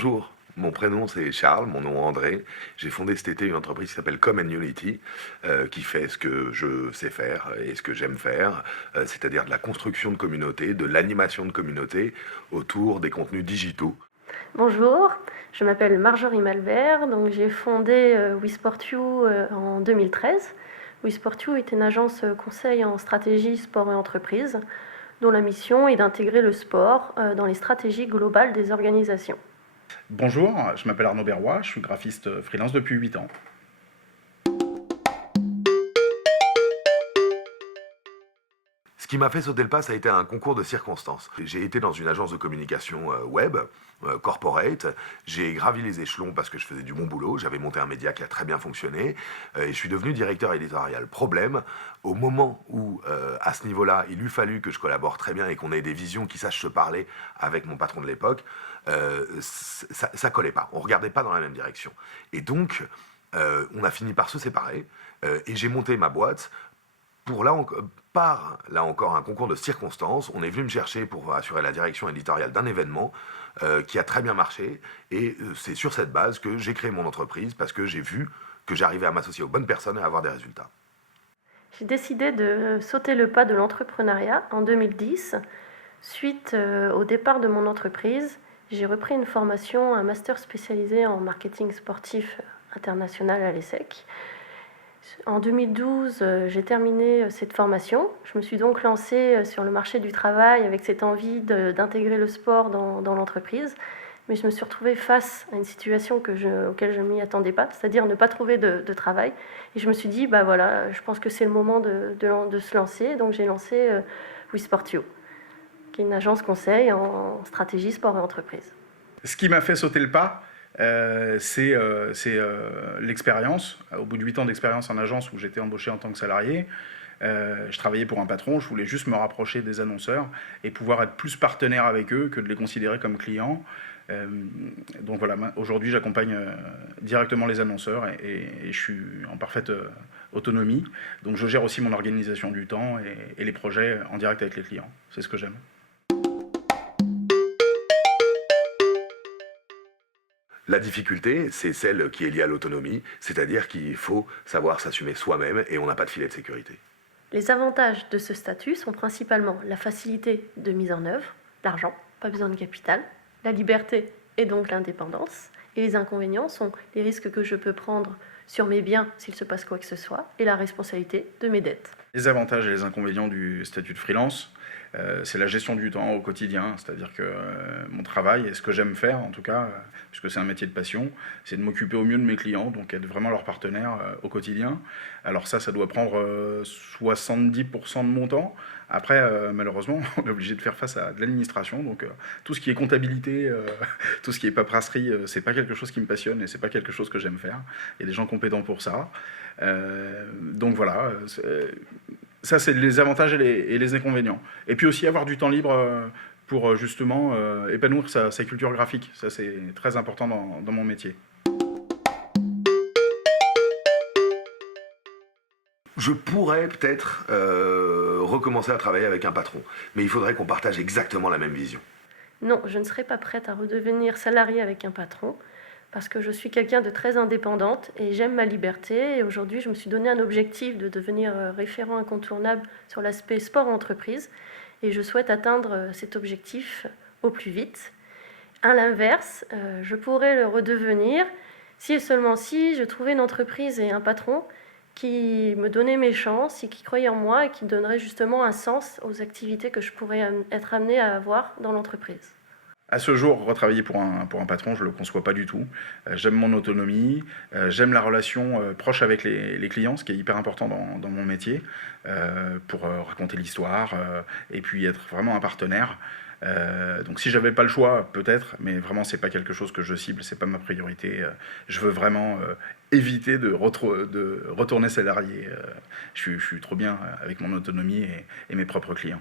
Bonjour, mon prénom c'est Charles, mon nom André. J'ai fondé cet été une entreprise qui s'appelle Com Unity, qui fait ce que je sais faire et ce que j'aime faire, c'est-à-dire de la construction de communautés, de l'animation de communautés autour des contenus digitaux. Bonjour, je m'appelle Marjorie Malbert, donc j'ai fondé WeSportU en 2013. WeSportU est une agence conseil en stratégie, sport et entreprise, dont la mission est d'intégrer le sport dans les stratégies globales des organisations. Bonjour, je m'appelle Arnaud Berroy, je suis graphiste freelance depuis 8 ans. Ce qui m'a fait sauter le pas, ça a été un concours de circonstances. J'ai été dans une agence de communication web, corporate. J'ai gravi les échelons parce que je faisais du bon boulot. J'avais monté un média qui a très bien fonctionné. Et je suis devenu directeur éditorial. Problème, au moment où, à ce niveau-là, il eût fallu que je collabore très bien et qu'on ait des visions qui sachent se parler avec mon patron de l'époque, ça collait pas. On regardait pas dans la même direction. Et donc, on a fini par se séparer. Et j'ai monté ma boîte pour là encore un concours de circonstances. On est venu me chercher pour assurer la direction éditoriale d'un événement qui a très bien marché. Et c'est sur cette base que j'ai créé mon entreprise parce que j'ai vu que j'arrivais à m'associer aux bonnes personnes et à avoir des résultats. J'ai décidé de sauter le pas de l'entrepreneuriat en 2010. Suite au départ de mon entreprise, j'ai repris une formation, un master spécialisé en marketing sportif international à l'ESSEC. En 2012, j'ai terminé cette formation. Je me suis donc lancée sur le marché du travail avec cette envie d'intégrer le sport dans l'entreprise. Mais je me suis retrouvée face à une situation auquel je ne m'y attendais pas, c'est-à-dire ne pas trouver de travail. Et je me suis dit, bah voilà, je pense que c'est le moment de se lancer. Donc j'ai lancé WeSportU, qui est une agence conseil en stratégie, sport et entreprise. Ce qui m'a fait sauter le pas, c'est l'expérience. Au bout de 8 ans d'expérience en agence où j'étais embauché en tant que salarié, je travaillais pour un patron, je voulais juste me rapprocher des annonceurs et pouvoir être plus partenaire avec eux que de les considérer comme clients. Donc voilà, aujourd'hui j'accompagne directement les annonceurs et je suis en parfaite autonomie. Donc je gère aussi mon organisation du temps et les projets en direct avec les clients. C'est ce que j'aime. La difficulté, c'est celle qui est liée à l'autonomie, c'est-à-dire qu'il faut savoir s'assumer soi-même et on n'a pas de filet de sécurité. Les avantages de ce statut sont principalement la facilité de mise en œuvre, l'argent, pas besoin de capital, la liberté et donc l'indépendance. Et les inconvénients sont les risques que je peux prendre sur mes biens s'il se passe quoi que ce soit et la responsabilité de mes dettes. Les avantages et les inconvénients du statut de freelance, c'est la gestion du temps au quotidien, c'est-à-dire que mon travail et ce que j'aime faire en tout cas, puisque c'est un métier de passion, c'est de m'occuper au mieux de mes clients, donc être vraiment leur partenaire au quotidien. Alors ça doit prendre 70% de mon temps. Après, malheureusement, on est obligé de faire face à de l'administration, donc tout ce qui est comptabilité, tout ce qui est paperasserie, c'est pas quelque chose qui me passionne et c'est pas quelque chose que j'aime faire. Il y a des gens compétents pour ça. Donc voilà, ça c'est les avantages et les inconvénients. Et puis aussi avoir du temps libre pour justement épanouir sa culture graphique. Ça c'est très important dans mon métier. Je pourrais peut-être recommencer à travailler avec un patron, mais il faudrait qu'on partage exactement la même vision. Non, je ne serai pas prête à redevenir salariée avec un patron parce que je suis quelqu'un de très indépendante et j'aime ma liberté. Et aujourd'hui, je me suis donné un objectif de devenir référent incontournable sur l'aspect sport-entreprise et je souhaite atteindre cet objectif au plus vite. À l'inverse, je pourrais le redevenir si et seulement si je trouvais une entreprise et un patron qui me donnait mes chances et qui croyait en moi et qui donnerait justement un sens aux activités que je pourrais être amenée à avoir dans l'entreprise. À ce jour, retravailler pour un patron, je ne le conçois pas du tout. J'aime mon autonomie, j'aime la relation proche avec les clients, ce qui est hyper important dans mon métier, pour raconter l'histoire et puis être vraiment un partenaire. Donc si j'avais pas le choix, peut-être, mais vraiment c'est pas quelque chose que je cible, c'est pas ma priorité. Je veux vraiment éviter de retourner salarié. Je suis trop bien avec mon autonomie et mes propres clients.